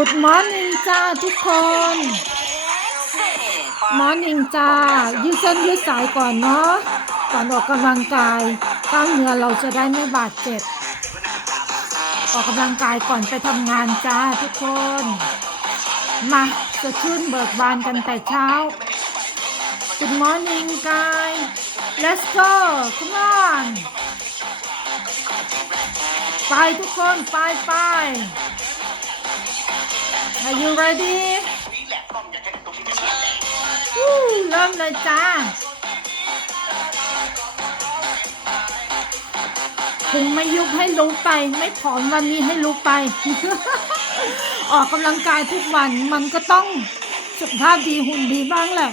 Good morning จ้าทุกคน Morning จ้ายืดเส้นยืดสายก่อนเนาะก่อนออกกำลังกายกล้ามเนื้อเราจะได้ไม่บาดเจ็บ ออกกำลังกายก่อนไปทำงานจ้าทุกคน มาจะชื่นเบิกบานกันแต่เช้า Good morning guys Let's go come on ไปทุกคน ไปไป Are you ready เริ่มเลยจ้าพุงไม่ยุบให้ลุกไป ไม่ผอมวันนี้ให้ลุกไป ออกกำลังกายทุกวันมันก็ต้องสุขภาพดีหุ่นดีบ้างแหละ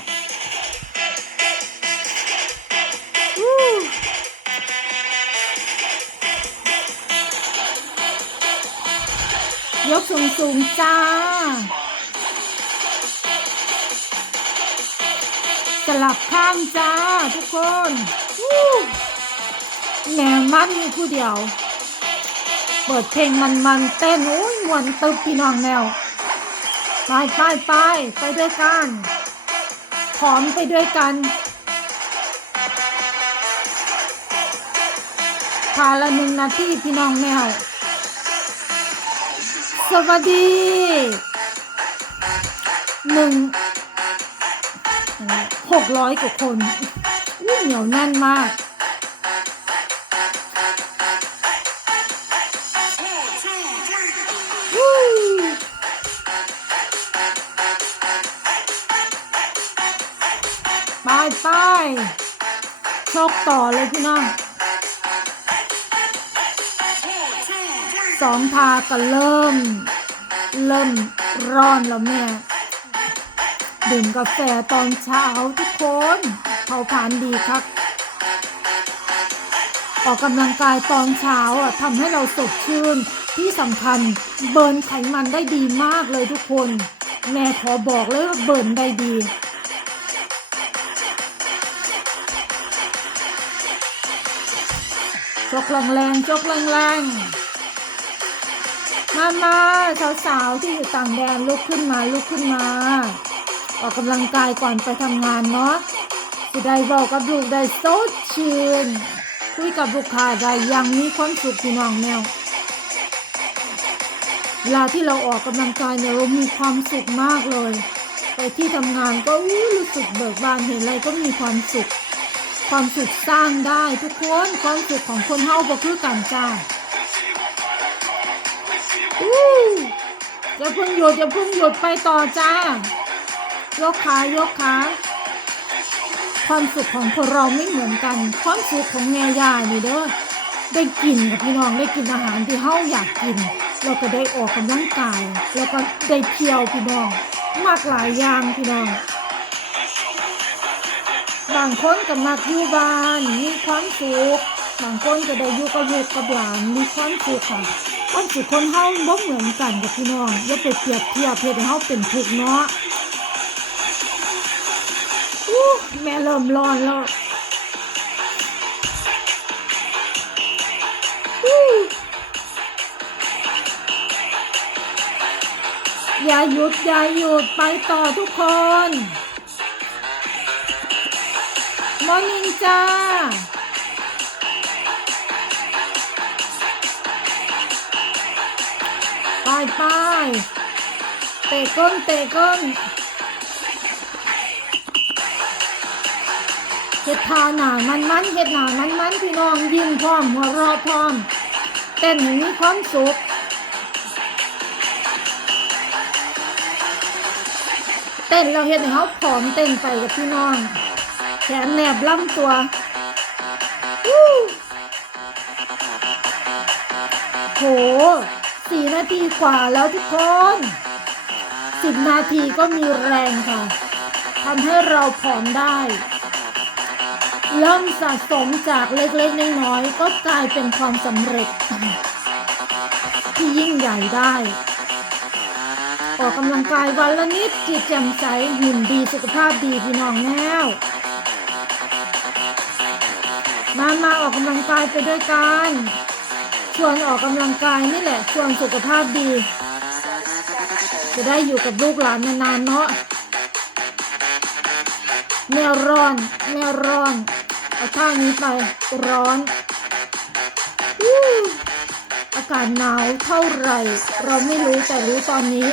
กสูงสูงจ้า สลับข้างจ้าทุกคนแหนมันมีผู้เดียว เปิดเพลงมันมันเต้นโอ้ยมวนตึบพี่น้องแนวไปไปไปไปด้วยกันพร้อมไปด้วยกันพาละหนึ่งนาทีพี่น้องแมว สวัสดีหนึ่งหกร้อยกว่าคนอู้เหนียวแน่นมากวู้ไปไปโชคต่อเลยพี่น้อง สองทาก็เริ่ม เริ่มร้อนแล้วแม่ดื่มกาแฟตอนเช้าทุกคนเผาผลาญดีครับ ออกกำลังกายตอนเช้าอะทำให้เราสดชื่น ที่สำคัญเบิร์นไขมันได้ดีมากเลยทุกคน แม่ขอบอกเลยว่าเบิร์นได้ดีจกแรงๆจกแรงๆ มามาสาวๆที่อยู่ต่างแดนลุกขึ้นมาลุกขึ้นมา ออกกำลังกายก่อนไปทำงานเนาะจะได้บอกกับลูกได้สดชื่นคุยกับลูกค้าได้อยังมีความสุขพี่น้องแนวเวลาที่เราออกกำลังกายเนี่ยเรามีความสุขมากเลย ไปที่ทำงานก็อู้รู้สึกเบิกบานเห็นอะไรก็มีความสุข ความสุขสร้างได้ทุกคนความสุขของคนเฮาบ่คือกันจ้า อู้อย่าพิ่งหยุดอย่าพิ่งหยุดไปต่อจ้า ยกขายกขาความสุขของคนเราไม่เหมือนกัน ความสุขของแม่ยายนี่เด้อได้กินกับพี่น้องได้กินอาหารที่เฮาอยากกินแล้วก็ได้ออกกำลังกาย แล้วก็ได้เที่ยวพี่น้องมากหลายอย่างพี่น้องบางคนก็มักอยู่บ้านมีความสุขบางคนก็ได้อยู่กับลูกกับหลานมีความสุขค่ะ ความสุขคนเฮาบ่เหมือนกันกับพี่น้องอย่าไปเปรียบเทียบเฮ็ดให้เฮาเป็นทุกข์เนาะอู้แม่เริ่มร้อนแล้วอู้อย่าหยุดอย่าหยุดไปต่อทุกคน มอร์นิ่งจ้า ไปไปเตะก้นเตะก้นเฮ็ดทาหนามันมันเฮ็ดหนามันมันพี่น้องยิ้มพร้อมหัวเราะพร้อมเต้นให้มีความสุขเต้นเราเฮ็ดเขาผอมเต้นไปกับพี่น้องแขนแนบล่ำตัวโห สี่นาทีกว่าแล้วทุกคนสิบนาทีก็มีแรงค่ะทำให้เราผอมได้ เริ่มสะสมจากเล็กๆน้อยๆก็กลายเป็นความสำเร็จ ที่ยิ่งใหญ่ได้ ออกกำลังกายวันละนิดจิตแจ่มใสหุ่นดีสุขภาพดีพี่น้องแน่วมามาออกกำลังกายไปด้วยกัน ชวนออกกำลังกายนี่แหละ ชวนสุขภาพดี จะได้อยู่กับลูกหลานนานๆเนาะแมวร้อน แมวร้อน เอาท่านี้ไปร้อนอู้อากาศหนาวเท่าไหร่ เราไม่รู้แต่รู้ตอนนี้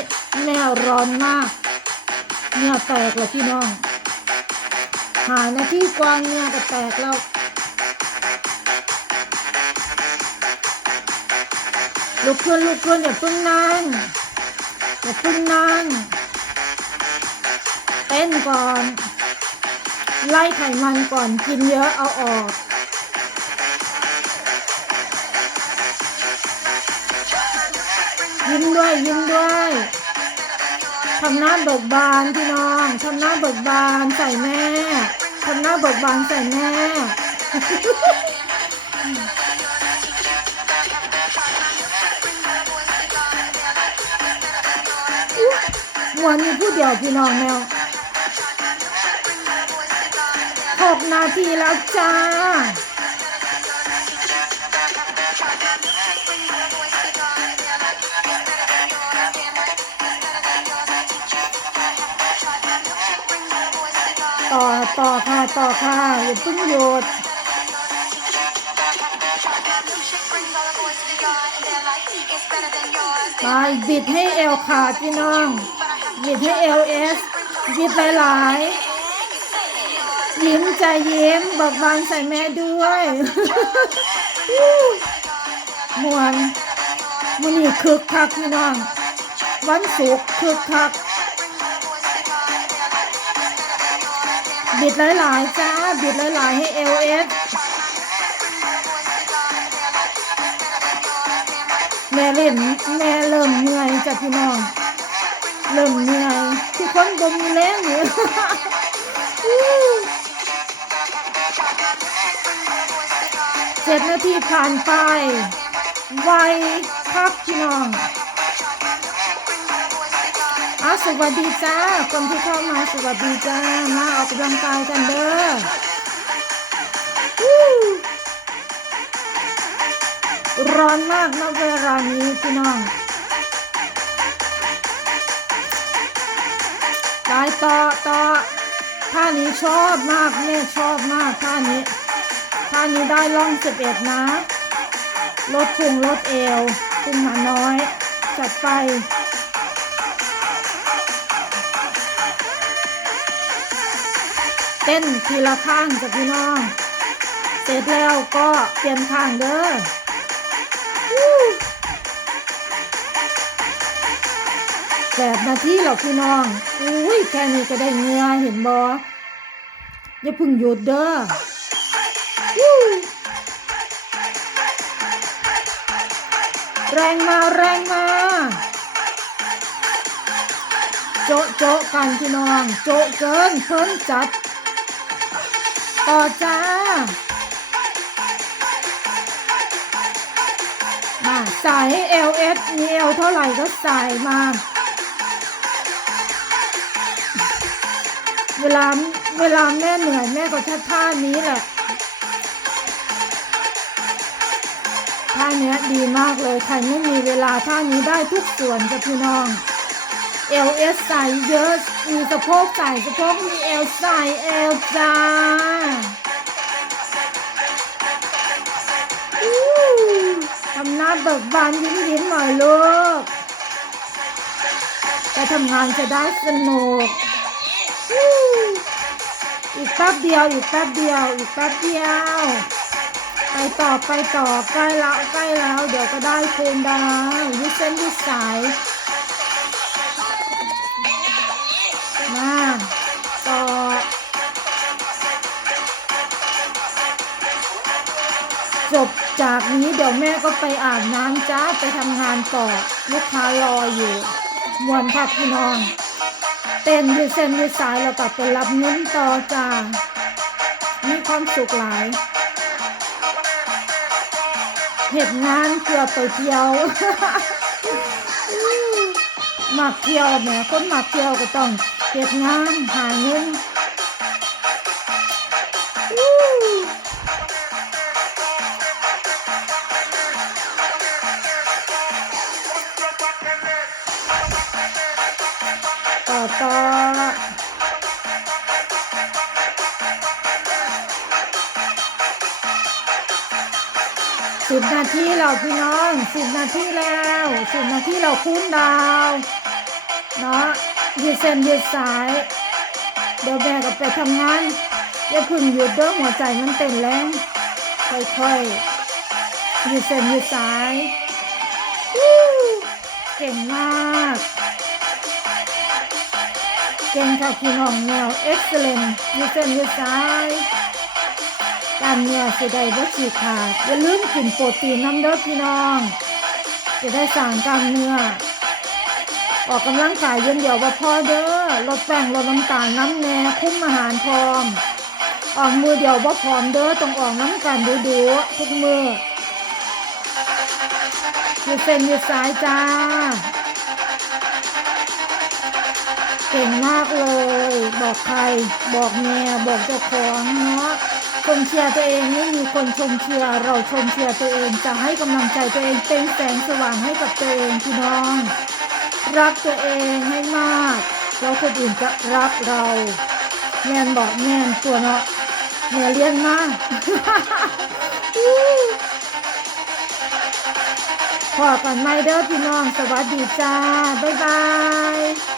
แมวร้อนมากเหงื่อแตกเลยพี่น้อง หาหน้าที่กวางเหงื่อก็แตกแล้ว ลุกขึ้นลุกขึ้นอย่าเพิ่งนั่งอย่าเพิ่งนั่ง เต้นก่อน ไล่ไขมันก่อนกินเยอะเอาออกยิ้มด้วยยิ้มด้วยทำหน้าเบิกบานพี่น้องทำหน้าเบิกบานใส่แม่ทำหน้าเบิกบานใส่แม่ มวนมีผู้เดียวพี่น้องแมวหกนาทีแล้วจ้าต่อต่อค่ะต่อค่ะอย่าเพิ่งหยุดไปบิดให้เอวขาดพี่น้อง บิดให้เอลเอสบิดหลายๆยิ้มใจยิ้มเบิกบานใส่แม่ด้วยมวนมันนี่คึกคักพี่น้อง วันศุกร์คึกคักบิดหลายๆจ้าบิดหลายๆให้เอลเอสแม่เล่นแม่เริ่มเหนื่อยจ้ะพี่น้อง เริ่มเหนื่อยทุกคนบ่มีแรงอยู่เจ็ดนาทีผ่านไป ไวคักพี่น้องอะสวัสดีจ้า คนที่เข้ามาสวัสดีจ้า มาออกกำลังกายกันเด้อร้อนมากนะเวลานี้พี่น้อง ไปต่อต่อท่านี้ชอบมากแม่ชอบมากท่านี้ท่านี้ได้ล่องสิบเอ็ดนะ ลดพุงลดเอวพุงหมาน้อย จัดไปเต้นทีละข้างจ้ะพี่น้อง เสร็จแล้วก็เปลี่ยนข้างเด้อ แปดนาทีแล้วพี่น้องอุ้ยแค่นี้ก็ได้เงือเห็นบออย่าพึ่งหยุดเด้อวู้แรงมาแรงมาโจะโจะกันพี่น้อง โจะเกินเพิ่นจัด ต่อจ้า มาใส่ให้ LS มีเอวเท่าไหร่ก็ใส่มา เวลาเวลาแม่เหนื่อยแม่ก็ใช้ท่านี้แหละท่าเนี้ยดีมากเลยใครไม่มีเวลาท่านี้ได้ทุกส่วนจะพี่น้อง LS ใส่เยอะมีสะโพกใส่สะโพกมีเอวใส่เอวจ้าทำหน้าเบิกบานยิ้มยิ้มหน่อยลูกไปทำงานจะได้สนุก อีกแป๊บเดียว อีกแป๊บเดียว อีกแป๊บเดียว ไปต่อไปต่อใกล้แล้วใกล้แล้ว เดี๋ยวก็ได้คูณดาวยืดเส้นยืดสายมาต่อจบจากนี้เดี๋ยวแม่ก็ไปอาบน้ำจ้าไปทำงานต่อ ลูกค้ารออยู่มวนค่ะพี่น้อง เต้นยืดเส้นยืดสายแล้วกลับไปรับเงินต่อจ้ามีความสุขหลายเหตุงานเกือบไปเที่ยวหมักเที่ยวแหมคนหมักเที่ยวก็ต้องเหตุงานหาเงิน สิบนาทีเราพี่น้องสิบนาทีแล้วสิบนาทีเราคุ้นดาวเนาะยืดเส้นยืดสาย เดี๋ยวแม่ก็ไปทำงานอย่าพึ่งหยุดเด้อหัวใจมันเต้นแรงค่อยๆยืดเส้นยืดสายวู้เก่งมากเก่งค่ะพี่น้องแนวเอ็กซ์เลนยืดเส้นยืดสาย การเนื้อสิได้บ่ฉีกขาดอย่าลืมกินโปรตีนน้ำเด้อพี่น้องจะได้สางกล้ามเนื้อ ออกกำลังกายเย็นเดียวว่าพอเด้อลดแป้งลดน้ำตาลน้ำแน่คุ้มอาหารพร้อม ออกมือเดียวว่าพร้อมเด้อต้องออกน้ำกันดูดูๆทุกมือยืดเส้นยืดสายจ้า เก่งมากเลย บอกใคร บอกแม่บอกเจ้าของเนาะ ชมเชียร์ตัวเองไม่มีคนชมเชียร์เราชมเชียร์ตัวเองจะให้กำลังใจตัวเองเป็นแสงสว่างให้กับตัวเองพี่น้อง รักตัวเองให้มากแล้วคนอื่นจะรักเราแม่นบอกแม่นตัวเนาะแม่เลี้ยนมากพอกันไหมเด้อพี่น้อง สวัสดีจ้า บ๊ายบาย